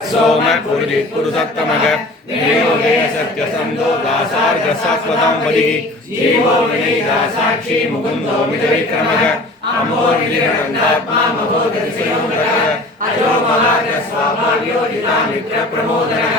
सोम पुरुषोत्तमग देवोदय सत्यसंधो दासार्गस्वदां वदिः जीवो विनयदासाक्षी मुकुंदो मितविक्रमग अमोर्निरनन्दात्मा महोदधिसंप्रतः अजो महार्गस्वाभाव्यो जितामित्रप्रमोदनः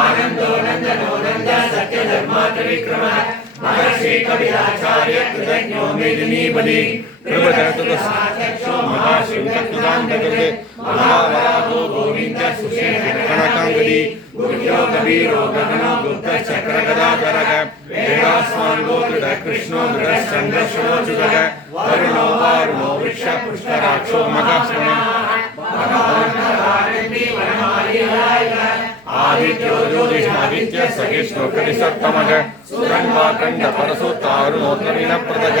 आनन्दो नन्दनो नन्द सत्यधर्मात्रिविक्रमः महर्षि कविराचार्य कृतज्ञो मेदिनीपदी प्रभुतस्तुतसाचक्षो महाशृङ्गकृतान्तकृते महावराहो गोविन्द सुशेषकणकाङ्गदी गुह्यो कबीरो गगनो गुप्तश्चक्रगदाधरः वेदास्वाङ्गो दृढकृष्णो दृढश्चन्द्रश्रोचुतः वरुणो वारुणो वृक्षपुष्कराक्षो मखस्मः आदित्यो ज्योतिषादित्य सहिष्णु कलिसत्तमः सुरन्वाकण्ड परसुतारुणोत्तमिनप्रदः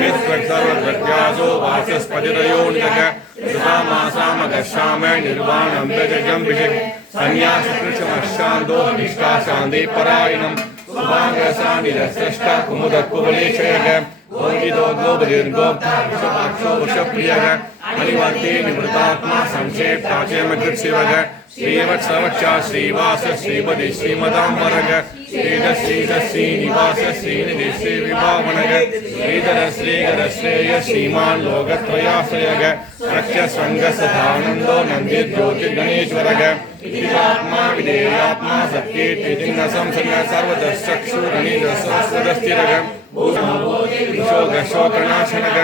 विश्वसर्वव्यासो वाचस्पतिरयोनिजः सुधामासामगश्याम निर्वाणं व्यजजं विषिः सन्न्यासकृष्णमशान्तो निष्काशान्ति परायणम् सुभाङ्गसानिरस्रष्ट कुमुदकुवलेशयः गोविदो गोपदीर्गोक्ता विषपाक्षो वृषप्रियः अनिवर्ते निवृतात्मा संक्षेप्ताचेमकृत्सिवः श्रीवत्सवच्चा श्रीवास श्रीपति श्रीमदाम्बरः श्रीधर श्रीनिवास श्रीनिधि श्रीविभावनः श्रीधर श्रीकर श्रेय श्रीमान् लोकत्रयाश्रयः सत्यसङ्गसदानन्दो नन्दिर्ज्योतिर्गणेश्वरः विदितात्मा विधेयात्मा सत्येति न संसन्न सर्वदश्चक्षुरनिरसस्वदस्थिरः शोकनाशनः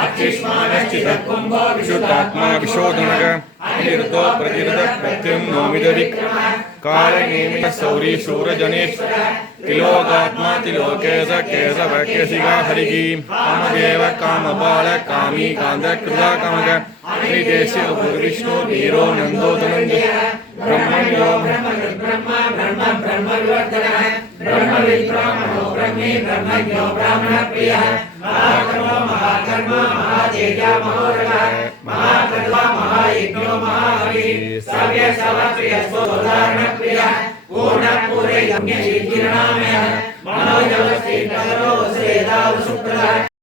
अत्युष्मानश्चितकुम्भो विशुद्धात्मा विशोधनः अनिरुद्धो प्रतिरुध प्रत्युं नोमिदविक्रमः कालनेमित सौरी शूरजनेश्वर तिलोकात्मा तिलोकेश केशव केशिका हरिः कामदेव कामबाल कामी कान्तकृता कामः अनिदेशो गुरुविष्णु वीरो नन्दो धनञ्जयः ब्रह्मण्यो ब्रह्मा ब्रह्म ब्रह्मविवर्धनः ब्रह्मविद्ब्राह्मणो ब्रह्मे ब्रह्मज्ञो ब्राह्मणप्रियः महाकर्मा महातेजा महोरगः महाकर्मा महायज्ञो महा